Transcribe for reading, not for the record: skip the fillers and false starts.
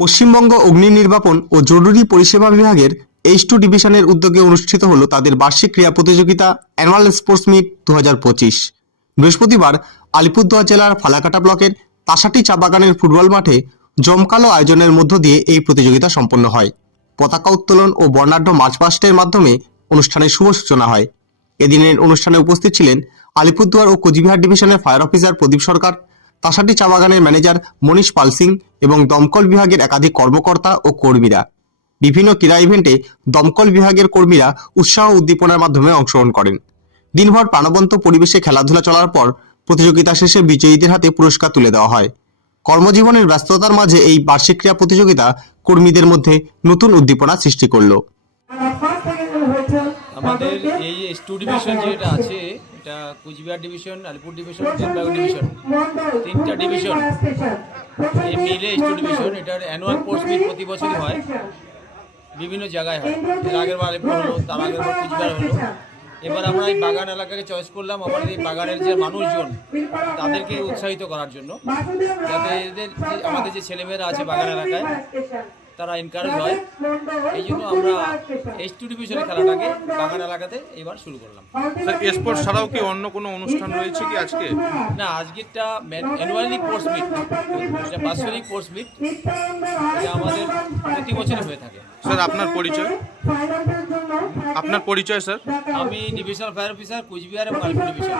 পশ্চিমবঙ্গ অগ্নি নির্বাপন ও জরুরি পরিষেবা বিভাগের H2 ডিভিশনের উদ্যোগে অনুষ্ঠিত হলো তাদের বার্ষিক ক্রীড়া প্রতিযোগিতা অ্যানুয়াল স্পোর্টস মিট 2025। বৃহস্পতিবার আলিপুরদুয়ার জেলার ফালাকাটা ব্লকের তাসাটি চা বাগানের ফুটবল মাঠে জমকালো আয়োজনের মধ্য দিয়ে এই প্রতিযোগিতা সম্পন্ন হয়। পতাকা উত্তোলন ও বর্ণাঢ্য মার্চ পাস্টের মাধ্যমে অনুষ্ঠানের শুভ সূচনা হয়। এদিনের অনুষ্ঠানে উপস্থিত ছিলেন আলিপুরদুয়ার ও কোচবিহার ডিভিশনের ফায়ার অফিসার প্রদীপ সরকার, তাসাটি চা বাগানের ম্যানেজার মনীষ পাল সিং এবং দমকল বিভাগের একাধিক কর্মকর্তা ও কর্মীরা। বিভিন্ন ক্রীড়া ইভেন্টে দমকল বিভাগের কর্মীরা উৎসাহ উদ্দীপনার মাধ্যমে অংশগ্রহণ করেন। দিনভর প্রাণবন্ত পরিবেশে খেলাধুলা চলার পর প্রতিযোগিতা শেষে বিজয়ীদের হাতে পুরস্কার তুলে দেওয়া হয়। কর্মজীবনের ব্যস্ততার মাঝে এই বার্ষিক ক্রীড়া প্রতিযোগিতা কর্মীদের মধ্যে নতুন উদ্দীপনা সৃষ্টি করল। আমাদের এই H2 ডিভিশন যেটা আছে, এটা Coochbehar division, Alipur division, Jalpaiguri division, তিনটা ডিভিশন এই মিলে H2 ডিভিশন। এটার অ্যানুয়াল স্পোর্টস মিট প্রতি বছরই হয়, বিভিন্ন জায়গায় হয়। এর আগের বার আলিপুর হলো, তার আগের বার কোচবিহার হলো। এবার আমরা এই বাগান এলাকাকে চয়েস করলাম আমাদের এই বাগানের যে মানুষজন তাদেরকে উৎসাহিত করার জন্য, যাতে আমাদের যে ছেলেমেয়েরা আছে বাগান এলাকায় তারা এনকারেজ হয়। এই জন্য আমরা H2 ডিভিশনের খেলাটাকে বাগান এলাকাতে এবার শুরু করলাম। স্যার, স্পোর্টস ছাড়াও কি অন্য কোনো অনুষ্ঠান রয়েছে কি আজকে? না, আজকেরটা অ্যানুয়ালি স্পোর্টস মিট, এটা বাৎসরিক স্পোর্টস মিট, এটা আমাদের প্রতি বছরই হয়ে থাকে। স্যার, আপনার পরিচয় স্যার? আমি ডিভিশনাল ফায়ার অফিসার, কোচবিহার এবং আলিপুর ডিভিশন।